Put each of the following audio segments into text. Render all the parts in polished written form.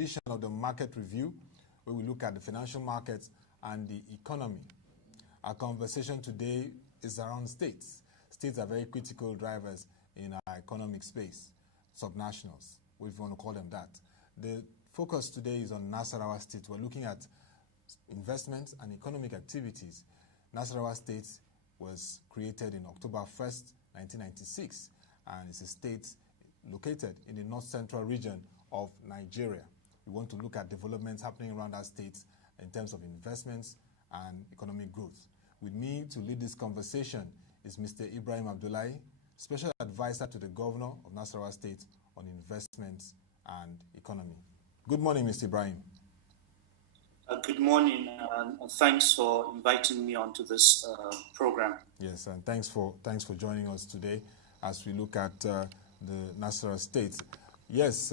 edition of the Market Review, where we look at the financial markets and the economy. Our conversation today is around states. States are very critical drivers in our economic space, subnationals, if you want to call them that. The focus today is on Nasarawa State. We're looking at investments and economic activities. Nasarawa State was created in October 1st, 1996, and it's a state located in the north-central region of Nigeria. We want to look at developments happening around our state in terms of investments and economic growth. With me to lead this conversation is Mr. Ibrahim Abdullahi, Special Advisor to the Governor of Nasarawa State on investments and economy. Good morning, Mr. Ibrahim. Good morning, and thanks for inviting me onto this program. Yes, and thanks for joining us today as we look at the Nasarawa State. Yes,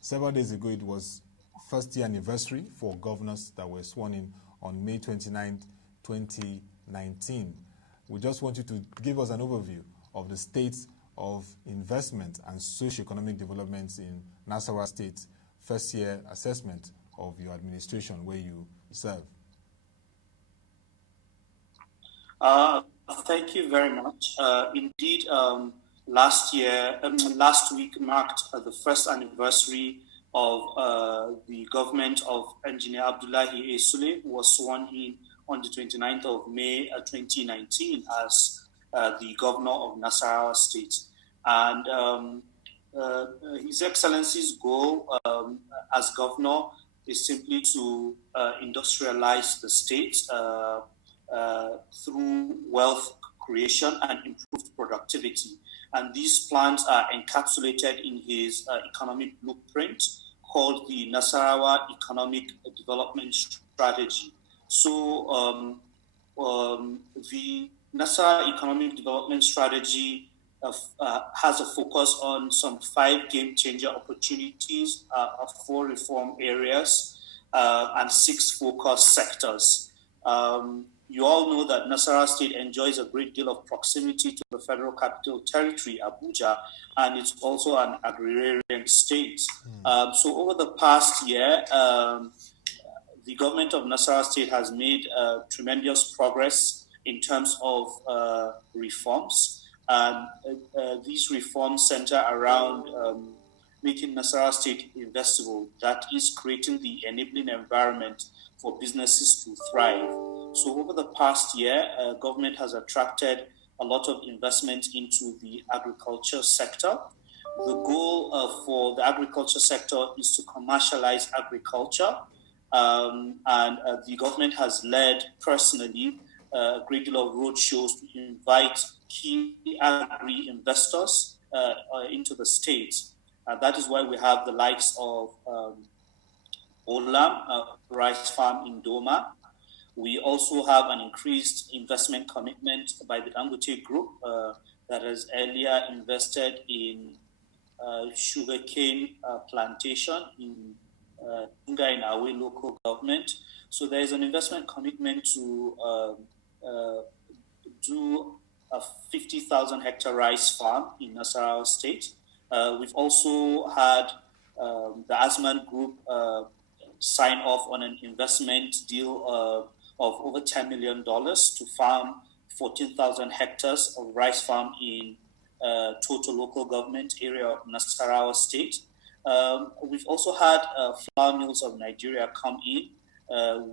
several days ago it was first year anniversary for governors that were sworn in on May 29th, 2019. We just want you to give us an overview of the state of investment and socio-economic developments in Nasarawa State, first year assessment of your administration where you serve. Thank you very much. Indeed, last week marked the first anniversary of the government of Engineer Abdullahi Sule, who was sworn in on the 29th of May 2019 as the Governor of Nasarawa State. And His Excellency's goal as Governor is simply to industrialize the state through wealth creation and improved productivity. And these plans are encapsulated in his economic blueprint called the Nasarawa Economic Development Strategy. So the Nasarawa Economic Development Strategy has a focus on some 5 game-changer opportunities, 4 reform areas, and 6 focus sectors. You all know that Nasarawa State enjoys a great deal of proximity to the Federal Capital Territory, Abuja, and it's also an agrarian state. So over the past year, the government of Nasarawa State has made tremendous progress in terms of reforms. And these reforms center around making Nasarawa State investable, that is creating the enabling environment for businesses to thrive. So over the past year, government has attracted a lot of investment into the agriculture sector. The goal for the agriculture sector is to commercialize agriculture. And the government has led personally a great deal of roadshows to invite key agri-investors into the state. That is why we have the likes of Olam, rice farm in Doma. We also have an increased investment commitment by the Dangote Group that has earlier invested in sugarcane plantation in Awe local government. So there is an investment commitment to do a 50,000 hectare rice farm in Nasarawa State. We've also had the Asman Group sign off on an investment deal of over $10 million to farm 14,000 hectares of rice farm in total local government area of Nasarawa State. We've also had Flour Mills of Nigeria come in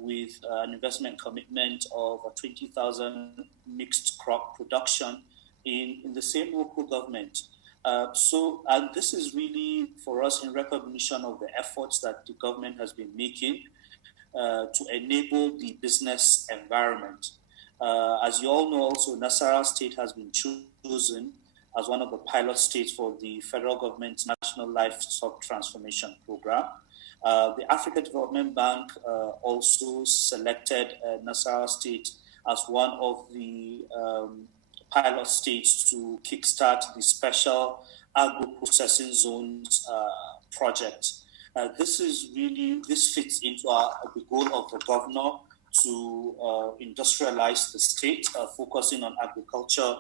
with an investment commitment of 20,000 mixed crop production in the same local government. And this is really for us in recognition of the efforts that the government has been making to enable the business environment. As you all know, also Nasarawa State has been chosen as one of the pilot states for the federal government's National Livestock Transformation Program. The Africa Development Bank also selected Nasarawa State as one of the pilot states to kickstart the special agro-processing zones project. This fits into the goal of the governor to industrialize the state, focusing on agriculture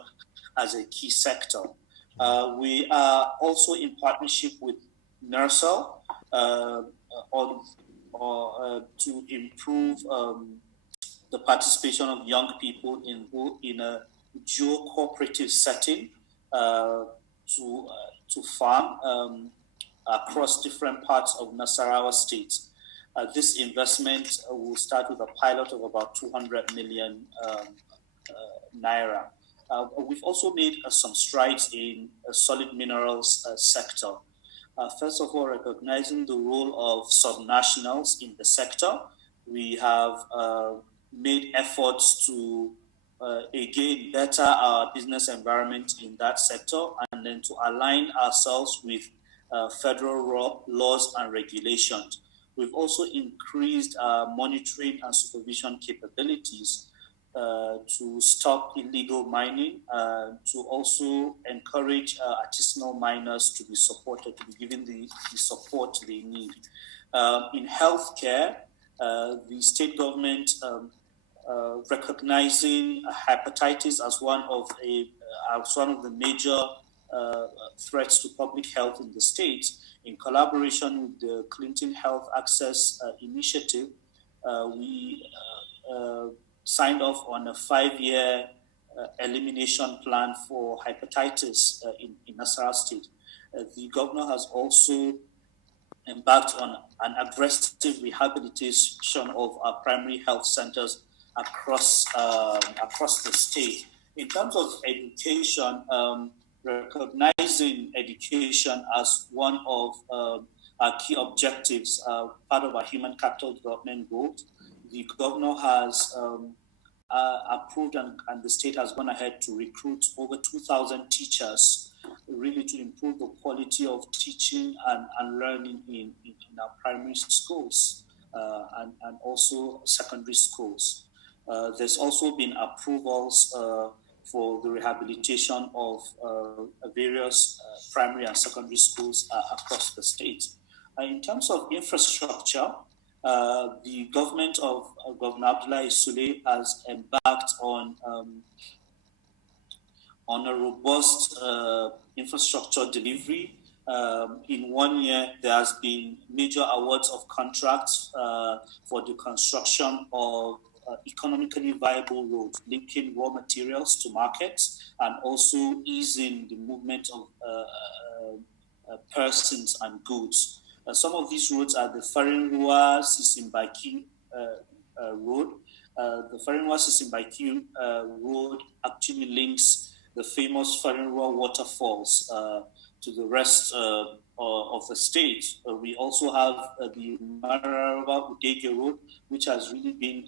as a key sector. We are also in partnership with NERSL to improve the participation of young people in a geo-cooperative setting to farm across different parts of Nasarawa State. This investment will start with a pilot of about 200 million naira. We've also made some strides in solid minerals sector. First of all, recognizing the role of subnationals in the sector, we have made efforts to again better our business environment in that sector, and then to align ourselves with federal laws and regulations. We've also increased our monitoring and supervision capabilities to stop illegal mining, to also encourage artisanal miners to be supported, to be given the support they need. In healthcare, the state government recognizing hepatitis as one of the major threats to public health in the state, in collaboration with the Clinton Health Access Initiative, we signed off on a 5-year elimination plan for hepatitis in Nasarawa State. The governor has also embarked on an aggressive rehabilitation of our primary health centers across the state. In terms of education, recognizing education as one of our key objectives, part of our human capital development goals, the governor has approved and the state has gone ahead to recruit over 2,000 teachers, really to improve the quality of teaching and learning in our primary schools and also secondary schools. There's also been approvals for the rehabilitation of various primary and secondary schools across the state. In terms of infrastructure, the government of Governor Abdullahi Sule has embarked on a robust infrastructure delivery. In 1 year, there has been major awards of contracts for the construction of economically viable roads, linking raw materials to markets and also easing the movement of persons and goods. Some of these roads are the Farinrua Sisimbaki road. The Farinrua Sisimbaki road actually links the famous Farinrua waterfalls to the rest of the state. We also have the Nasarawa Udege road, which has really been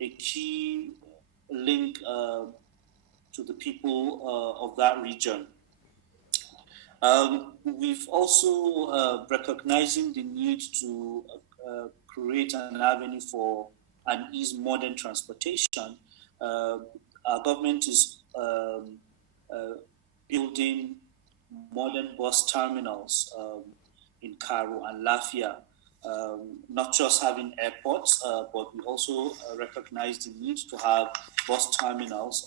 a key link to the people of that region. We've also recognizing the need to create an avenue for and ease modern transportation. Our government is building modern bus terminals in Karo and Lafia. Not just having airports, but we also recognize the need to have bus terminals,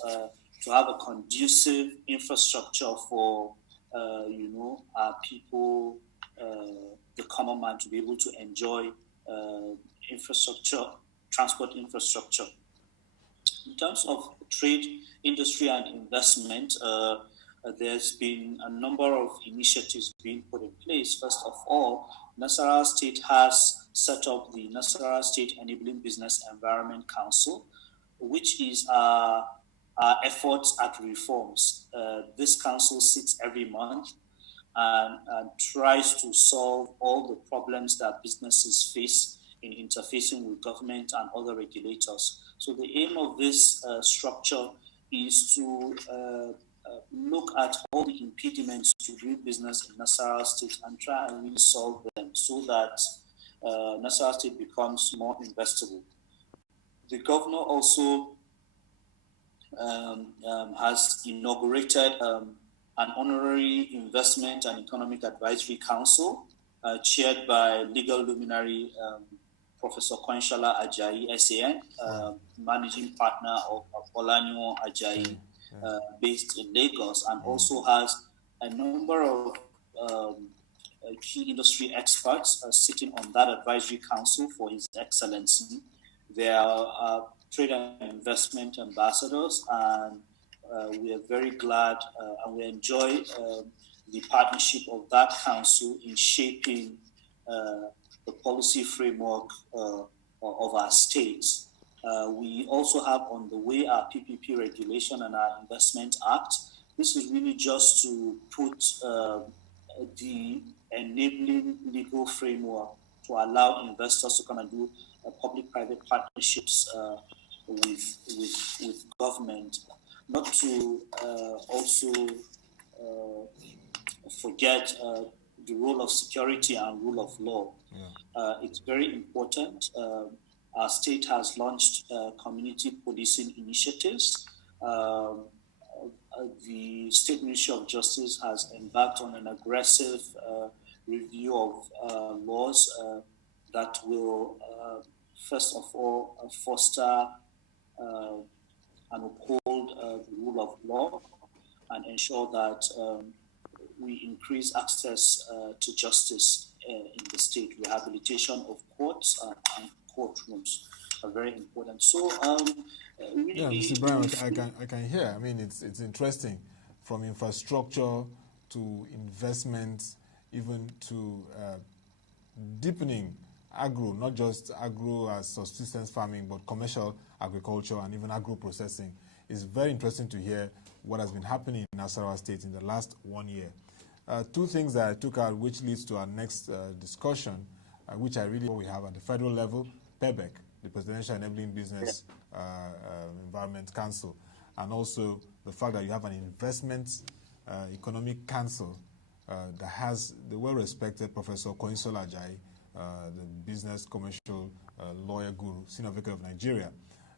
to have a conducive infrastructure for our people, the common man, to be able to enjoy transport infrastructure. In terms of trade, industry, and investment, there's been a number of initiatives being put in place. First of all, Nasarawa State has set up the Nasarawa State Enabling Business Environment Council, which is our efforts at reforms. This council sits every month and tries to solve all the problems that businesses face in interfacing with government and other regulators. So the aim of this structure is to look at all the impediments to doing business in Nasarawa State and try and really solve them so that Nasarawa State becomes more investable. The governor also has inaugurated an honorary investment and economic advisory council chaired by legal luminary Professor Kwanshala Ajayi, SAN, managing partner of Olanyo Ajayi, based in Lagos, and also has a number of key industry experts sitting on that advisory council for His Excellency. They are trade and investment ambassadors, and we are very glad and we enjoy the partnership of that council in shaping the policy framework of our states. We also have on the way our PPP regulation and our Investment Act. This is really just to put the enabling legal framework to allow investors to come and do public-private partnerships with government. Not to also forget the role of security and rule of law. Yeah. It's very important. Our state has launched community policing initiatives. The State Ministry of Justice has embarked on an aggressive review of laws that will, first of all, foster and uphold the rule of law and ensure that we increase access to justice in the state. Rehabilitation of courts and courtrooms are very important. So, really, yeah, Mr. Ibrahim, I can hear. I mean, it's interesting, from infrastructure to investment, even to deepening agro, not just agro as subsistence farming, but commercial agriculture and even agro processing. It's very interesting to hear what has been happening in Nasarawa State in the last 1 year. Two things that I took out, which leads to our next discussion, which I really we have at the federal level, PEBEC, the Presidential Enabling Business Environment Council, and also the fact that you have an Investment Economic Council that has the well-respected Professor Koinsola Ajayi, the business commercial lawyer guru, senior vicar of Nigeria.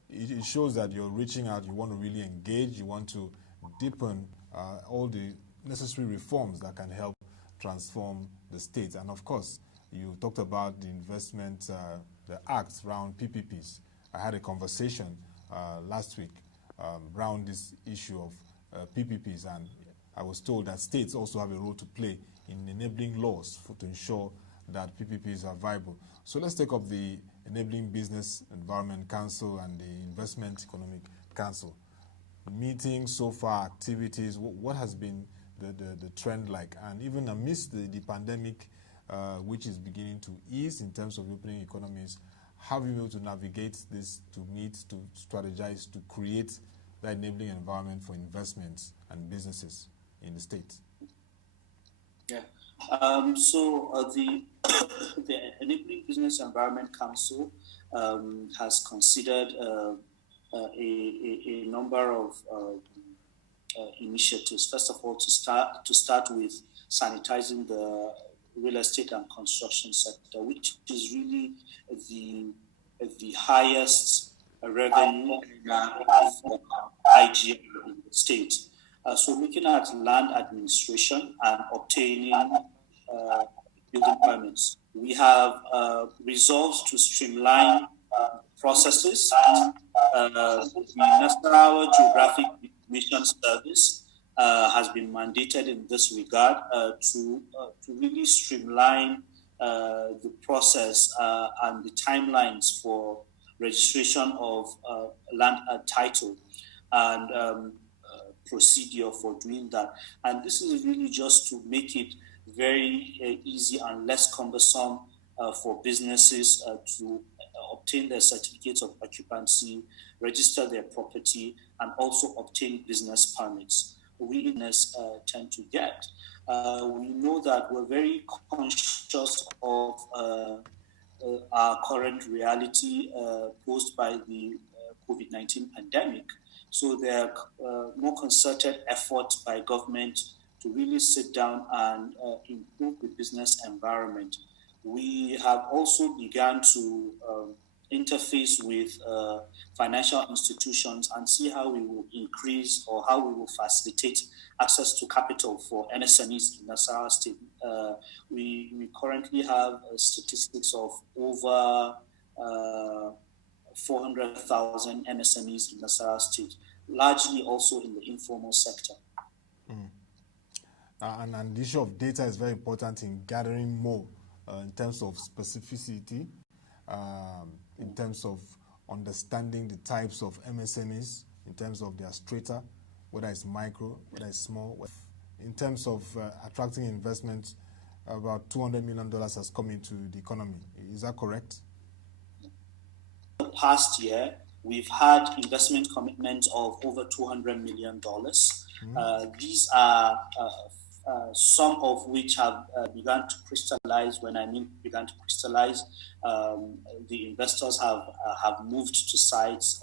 It shows that you're reaching out, you want to really engage, you want to deepen all the necessary reforms that can help transform the state. And of course, you talked about the investment, the acts around PPPs. I had a conversation last week around this issue of PPPs, and I was told that states also have a role to play in enabling laws to ensure that PPPs are viable. So let's take up the Enabling Business Environment Council and the Investment Economic Council. Meetings so far, activities, what has been the trend like? And even amidst the pandemic, which is beginning to ease in terms of opening economies, how have you been able to navigate this, to meet, to strategize, to create that enabling environment for investments and businesses in the state? Yeah. The Enabling Business Environment Council has considered a number of initiatives. First of all, to start with sanitizing the real estate and construction sector, which is really the highest revenue for IGM in the state. So looking at land administration and obtaining building permits, we have resolved to streamline processes. The Nasarawa Geographic Mission Service has been mandated in this regard to really streamline the process and the timelines for registration of land title and procedure for doing that. And this is really just to make it very easy and less cumbersome for businesses to obtain their certificates of occupancy, register their property, and also obtain business permits. We tend to get. We know that we're very conscious of our current reality posed by the COVID-19 pandemic. So there are more concerted efforts by government to really sit down and improve the business environment. We have also begun to interface with financial institutions and see how we will increase or how we will facilitate access to capital for MSMEs in Nasarawa State. We currently have statistics of over 400,000 MSMEs in Nasarawa State, largely also in the informal sector. And the issue of data is very important in gathering more in terms of specificity, in terms of understanding the types of MSMEs, in terms of their strata, whether it's micro, whether it's small. In terms of attracting investment, about $200 million has come into the economy. Is that correct? The past year, we've had investment commitments of over $200 million. These are some of which have begun to crystallize. When I mean began to crystallize, the investors have moved to sites.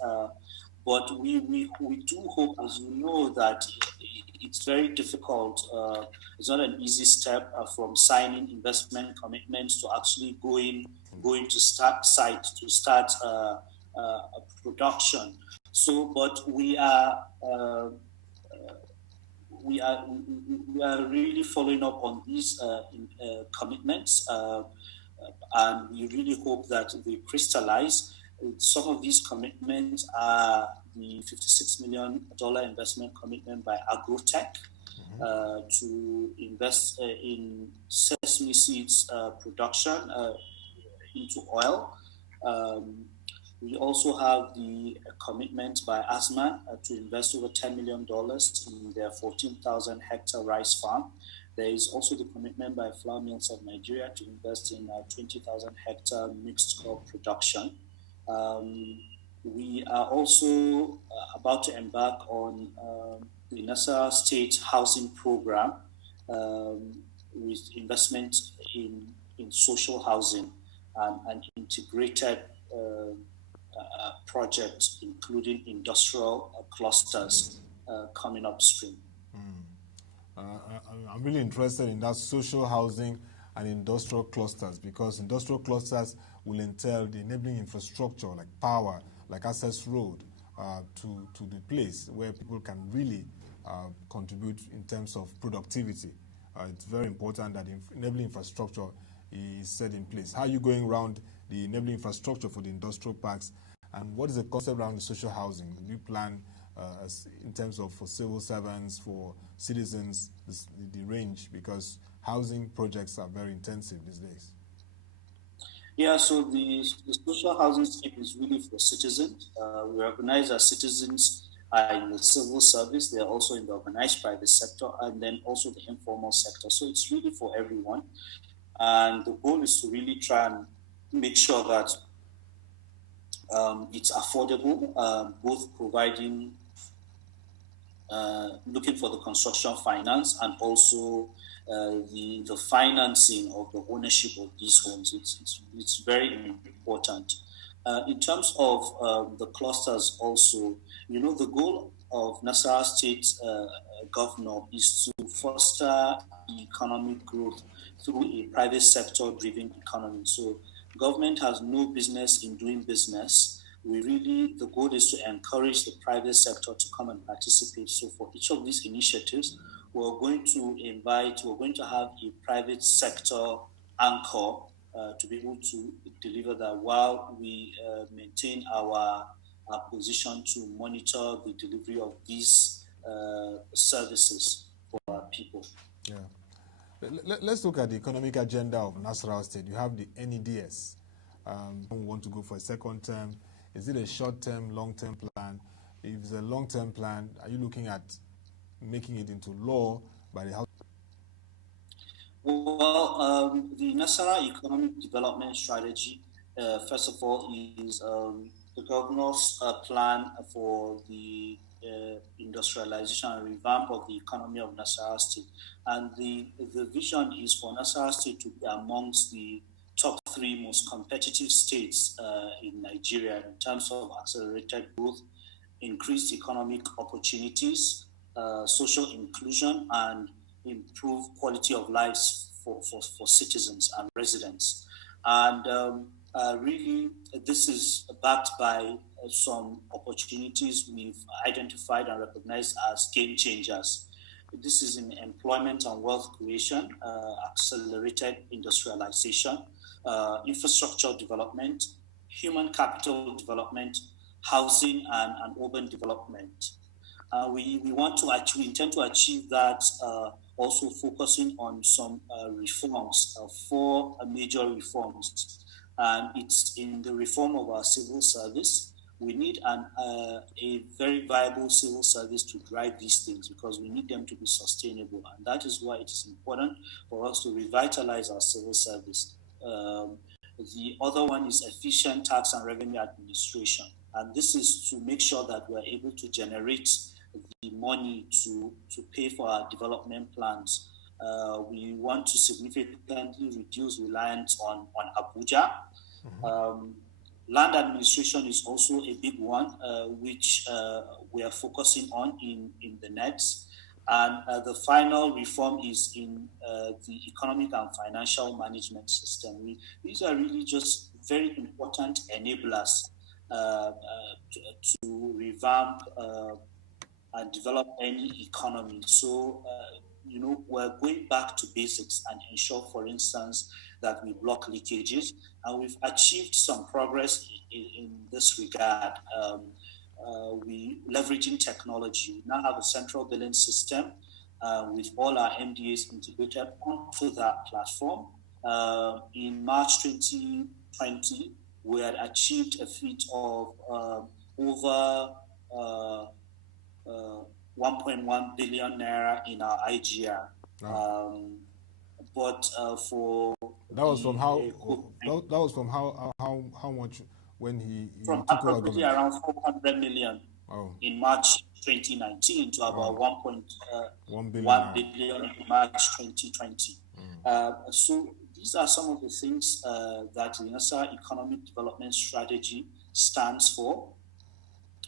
But we do hope, as you know, that it's very difficult. It's not an easy step from signing investment commitments to actually going to start site, to start production. So, but we are really following up on these commitments, and we really hope that they crystallize. Some of these commitments are the $56 million investment commitment by Agrotech to invest in sesame seeds production into oil. We also have the commitment by Asman to invest over $10 million in their 14,000 hectare rice farm. There is also the commitment by Flour Mills of Nigeria to invest in 20,000 hectare mixed crop production. We are also about to embark on the Nasarawa State housing program with investment in social housing and integrated projects, including industrial clusters coming upstream. I'm really interested in that social housing and industrial clusters, because industrial clusters will entail the enabling infrastructure like power, like access road to the place where people can really contribute in terms of productivity. It's very important that enabling infrastructure is set in place. How are you going around the enabling infrastructure for the industrial parks, and what is the concept around the social housing? Do you plan in terms of for civil servants, for citizens, the range, because housing projects are very intensive these days? Yeah, so the social housing scheme is really for citizens. We recognize that citizens are in the civil service, they're also in the organized private sector, and then also the informal sector. So it's really for everyone. And the goal is to really try and make sure that it's affordable, both providing, looking for the construction finance and also the financing of the ownership of these homes. It's very important. In terms of the clusters also, you know, the goal of Nasarawa State Governor is to foster economic growth through a private sector driven economy. So government has no business in doing business. The goal is to encourage the private sector to come and participate. So for each of these initiatives, we're going to have a private sector anchor to be able to deliver that, while we maintain our position to monitor the delivery of these services for our people. Yeah. Let's look at the economic agenda of Nasarawa State. You have the NEDS. We want to go for a second term. Is it a short-term, long-term plan? If it's a long-term plan, are you looking at making it into law by the House? Well, the Nasarawa Economic Development Strategy, first of all, is the governor's plan for the industrialization and revamp of the economy of Nasarawa State. And the vision is for Nasarawa State to be amongst the top 3 most competitive states in Nigeria in terms of accelerated growth, increased economic opportunities, social inclusion, and improved quality of life for citizens and residents. And really, this is backed by some opportunities we've identified and recognized as game changers. This is in employment and wealth creation, accelerated industrialization, infrastructure development, human capital development, housing and urban development. We intend to achieve that also focusing on some reforms, 4 major reforms. And it's in the reform of our civil service. We need a very viable civil service to drive these things because we need them to be sustainable. And that is why it is important for us to revitalize our civil service. The other one is efficient tax and revenue administration. And this is to make sure that we're able to generate the money to pay for our development plans. We want to significantly reduce reliance on Abuja. Land administration is also a big one, which we are focusing on in the NEDS. And the final reform is in the economic and financial management system. These are really just very important enablers to revamp and develop any economy. So, we're going back to basics and ensure, for instance, that we block leakages. And we've achieved some progress in this regard. We leveraging technology. We now have a central billing system with all our MDAs integrated onto that platform. In March 2020, we had achieved a feat of over 1.1 billion naira in our IGR. But for that was from how much when he from took over approximately around 400 million in March 2019 to about 1.1 billion in March 2020. So these are some of the things that the Nasarawa Economic Development Strategy stands for.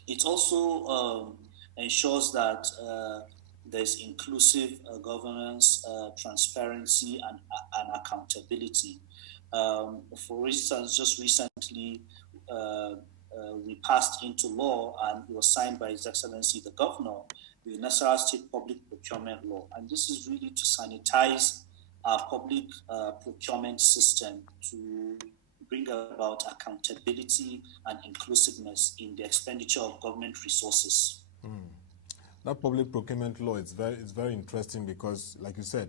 It also ensures that there's inclusive governance, transparency, and accountability. For instance, just recently, we passed into law, and it was signed by His Excellency the Governor, the Nasarawa State Public Procurement Law. And this is really to sanitize our public procurement system to bring about accountability and inclusiveness in the expenditure of government resources. That public procurement law is very interesting because, like you said,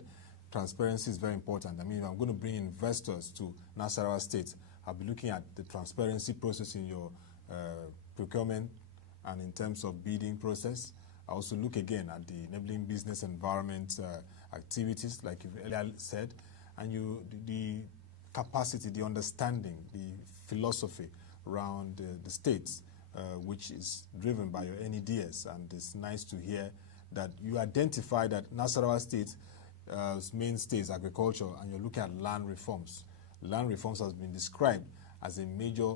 transparency is very important. I mean, if I'm going to bring investors to Nasarawa State, I'll be looking at the transparency process in your procurement and in terms of bidding process. I also look again at the enabling business environment activities, like you earlier said, and the capacity, the understanding, the philosophy around the states, which is driven by your NEDS. And it's nice to hear that you identify that Nasarawa State mainstay is agriculture, and you're looking at land reforms. Land reforms has been described as a major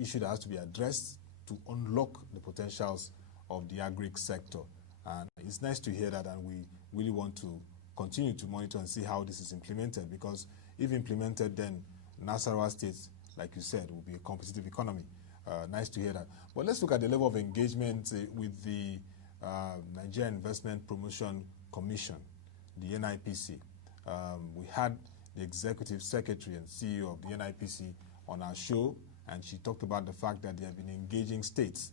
issue that has to be addressed to unlock the potentials of the agri sector. And it's nice to hear that, and we really want to continue to monitor and see how this is implemented, because if implemented, then Nasarawa State, like you said, will be a competitive economy. Nice to hear that. But let's look at the level of engagement with the Nigerian Investment Promotion Commission, the NIPC. We had the Executive Secretary and CEO of the NIPC on our show, and she talked about the fact that they have been engaging states,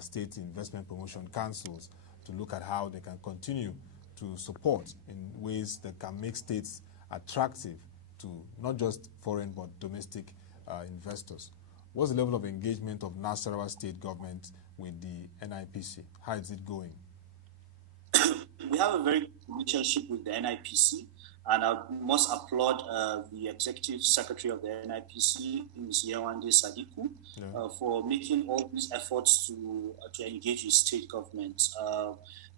state investment promotion councils, to look at how they can continue to support in ways that can make states attractive to not just foreign but domestic investors. What's the level of engagement of Nasarawa State government with the NIPC? How is it going? We have a very good relationship with the NIPC, and I must applaud the Executive Secretary of the NIPC, Ms. Yewande Sadiku, for making all these efforts to engage with state governments.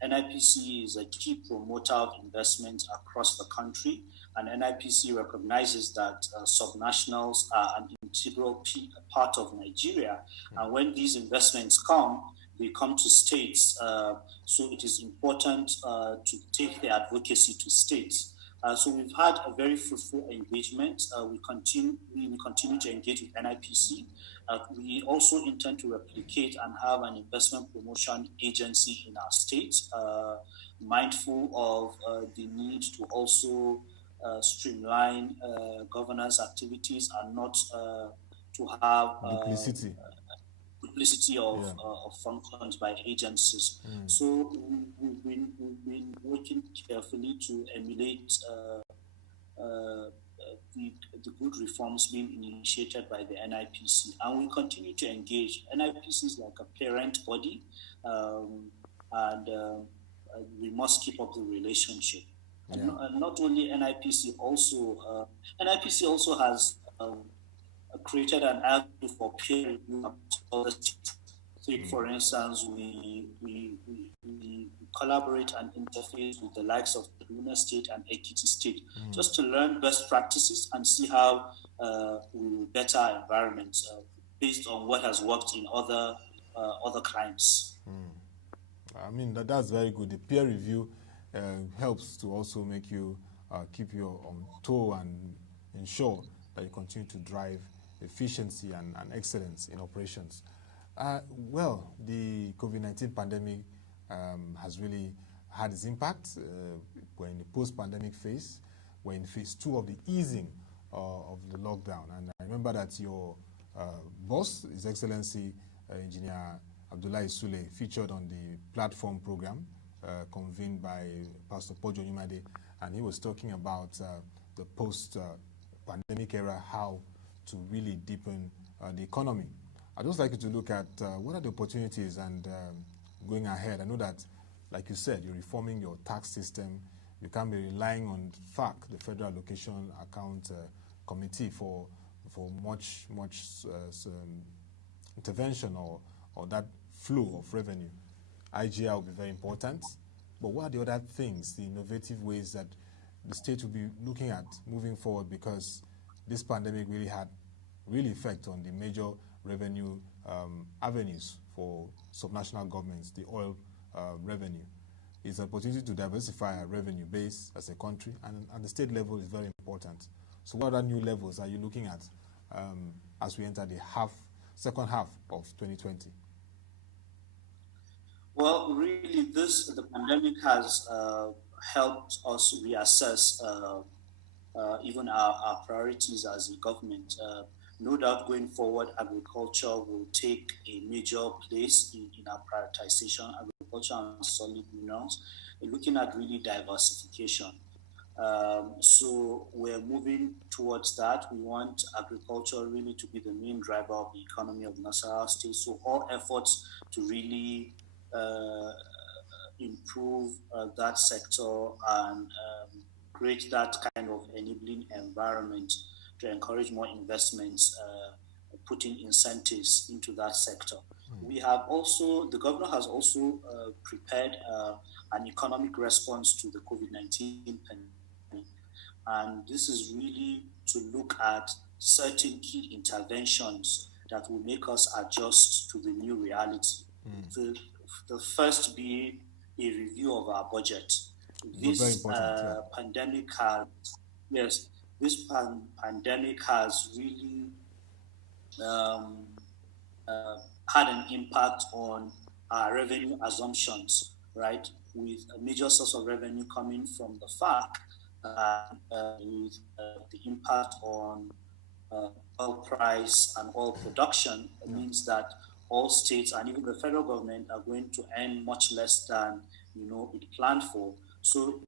NIPC is a key promoter of investment across the country, and NIPC recognizes that subnationals are an integral part of Nigeria. And when these investments come, they come to states. So it is important to take the advocacy to states. So we've had a very fruitful engagement. We continue to engage with NIPC. We also intend to replicate and have an investment promotion agency in our state, mindful of the need to also streamline governance activities and not to have multiplicity of functions by agencies. So we've been working carefully to emulate the good reforms being initiated by the NIPC, and we continue to engage. NIPC is like a parent body, and we must keep up the relationship. And not only NIPC, also NIPC also has created an avenue for peer review. Take, for instance, we collaborate and interface with the likes of Kaduna State and Ekiti State, just to learn best practices and see how we will better our environment based on what has worked in other climes. I mean, that's very good. The peer review helps to also make you keep your on toe and ensure that you continue to drive efficiency and excellence in operations. Well, the COVID-19 pandemic has really had its impact. We're in the post-pandemic phase. We're in phase 2 of the easing of the lockdown. And I remember that your boss, His Excellency Engineer Abdullahi Sule, featured on the platform program convened by Pastor Pojo Yumade, and he was talking about the post-pandemic era, how to really deepen the economy. I'd just like you to look at what are the opportunities and going ahead. I know that, like you said, you're reforming your tax system. You can't be relying on FAC, the Federal Allocation Account Committee, for much intervention or that flow of revenue. IGR will be very important. But what are the other things, the innovative ways that the state will be looking at moving forward, because this pandemic really had effect on the major revenue avenues for subnational governments, the oil revenue. It's an opportunity to diversify our revenue base as a country, and the state level is very important. So what other new levels are you looking at as we enter the second half of 2020? Well, really, the pandemic has helped us reassess even our priorities as a government. No doubt going forward, agriculture will take a major place in our prioritization, agriculture and solid minerals. We're looking at really diversification. So we're moving towards that. We want agriculture really to be the main driver of the economy of Nasarawa State. So all efforts to really improve that sector and create that kind of enabling environment to encourage more investments, putting incentives into that sector. We have also, the governor has also prepared an economic response to the COVID-19 pandemic. And this is really to look at certain key interventions that will make us adjust to the new reality. The first being a review of our budget. This pandemic has, this pandemic has really had an impact on our revenue assumptions, right? With a major source of revenue coming from the FAC, with the impact on oil price and oil production, it means that all states and even the federal government are going to earn much less than it planned for. So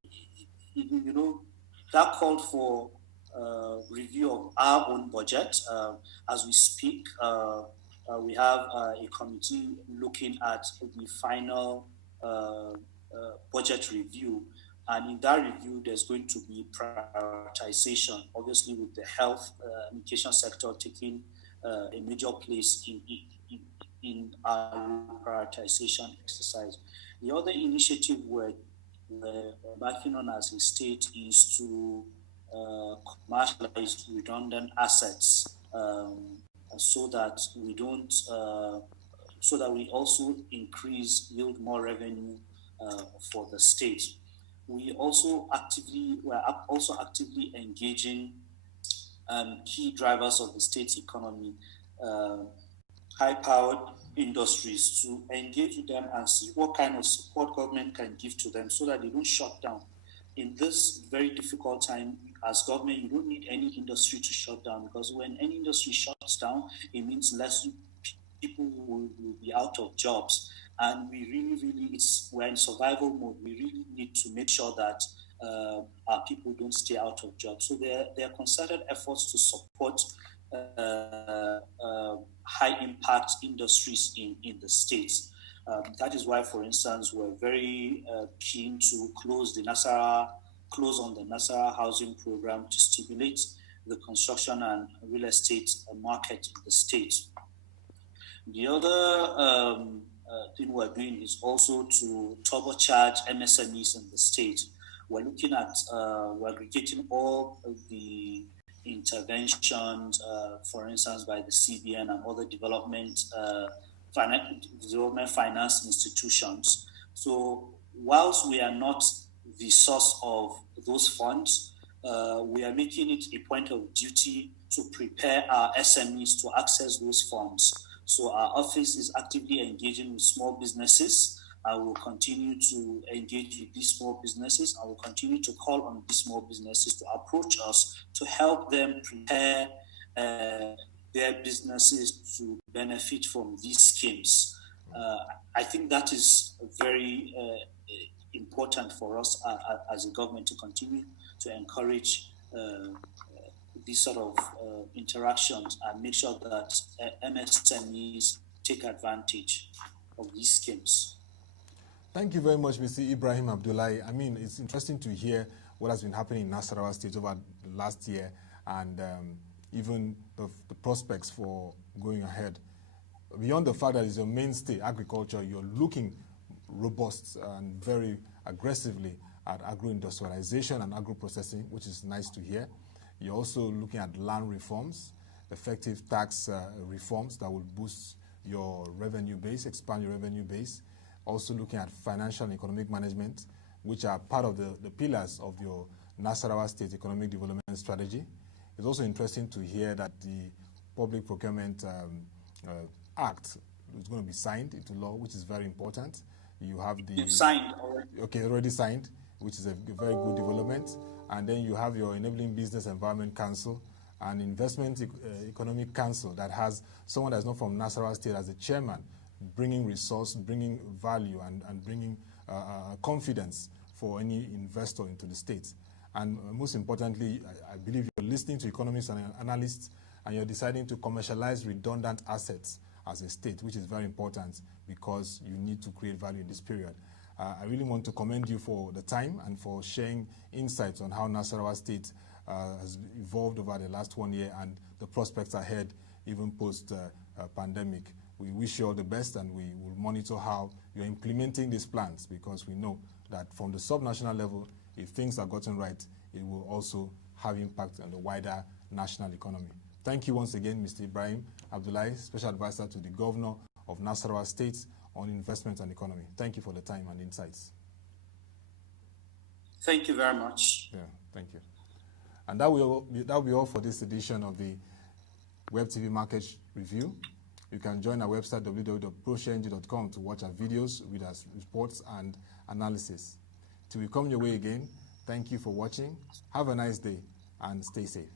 that called for review of our own budget. As we speak, we have a committee looking at the final budget review. And in that review, there's going to be prioritization, obviously with the health education sector taking a major place in our prioritization exercise. The other initiative we're working on as a state is to commercialize redundant assets so that we don't, so that we also yield more revenue for the state. We're also actively engaging key drivers of the state's economy, high-powered industries, to engage with them and see what kind of support government can give to them so that they don't shut down. In this very difficult time, as government, you don't need any industry to shut down, because when any industry shuts down, it means less people will be out of jobs. And we really, we're in survival mode. We really need to make sure that our people don't stay out of jobs. So there are concerted efforts to support high impact industries in the states. That is why, for instance, we're very keen to close on the Nasarawa housing program to stimulate the construction and real estate market in the state. The other thing we're doing is also to turbocharge MSMEs in the state. We're looking at we're aggregating all of the interventions, for instance, by the CBN and other development finance institutions. So whilst we are not the source of those funds, we are making it a point of duty to prepare our SMEs to access those funds. So our office is actively engaging with small businesses. I will continue to engage with these small businesses. I will continue to call on these small businesses to approach us to help them prepare their businesses to benefit from these schemes. I think that is very important for us as a government to continue to encourage these sort of interactions and make sure that MSMEs take advantage of these schemes. Thank you very much, Mr. Ibrahim Abdullahi. I mean, it's interesting to hear what has been happening in Nasarawa State over the last year and even the prospects for going ahead. Beyond the fact that it's a mainstay agriculture, you're looking robust and very aggressively at agro-industrialization and agro-processing, which is nice to hear. You're also looking at land reforms, effective tax reforms that will boost your revenue base, expand your revenue base. Also looking at financial and economic management, which are part of the pillars of your Nasarawa State Economic Development Strategy. It's also interesting to hear that the Public Procurement Act is going to be signed into law, which is very important. You have the... It's signed already. Okay, already signed, which is a very good development. And then you have your Enabling Business Environment Council and Investment Economic Council that has someone that's not from Nasarawa State as the chairman, bringing resource, bringing value, and bringing confidence for any investor into the state. And most importantly, I believe you're listening to economists and analysts, and you're deciding to commercialize redundant assets as a state, which is very important because you need to create value in this period. I really want to commend you for the time and for sharing insights on how Nasarawa State has evolved over the last 1 year and the prospects ahead, even post-pandemic. We wish you all the best, and we will monitor how you're implementing these plans, because we know that from the sub-national level, if things are gotten right, it will also have impact on the wider national economy. Thank you once again, Mr. Ibrahim Abdullahi, Special Advisor to the Governor of Nasarawa State on Investment and Economy. Thank you for the time and insights. Thank you very much. Yeah, thank you. And that will be all for this edition of the WebTV Market Review. You can join our website, www.procurement.com, to watch our videos, read our reports and analysis. Till we come your way again, thank you for watching. Have a nice day and stay safe.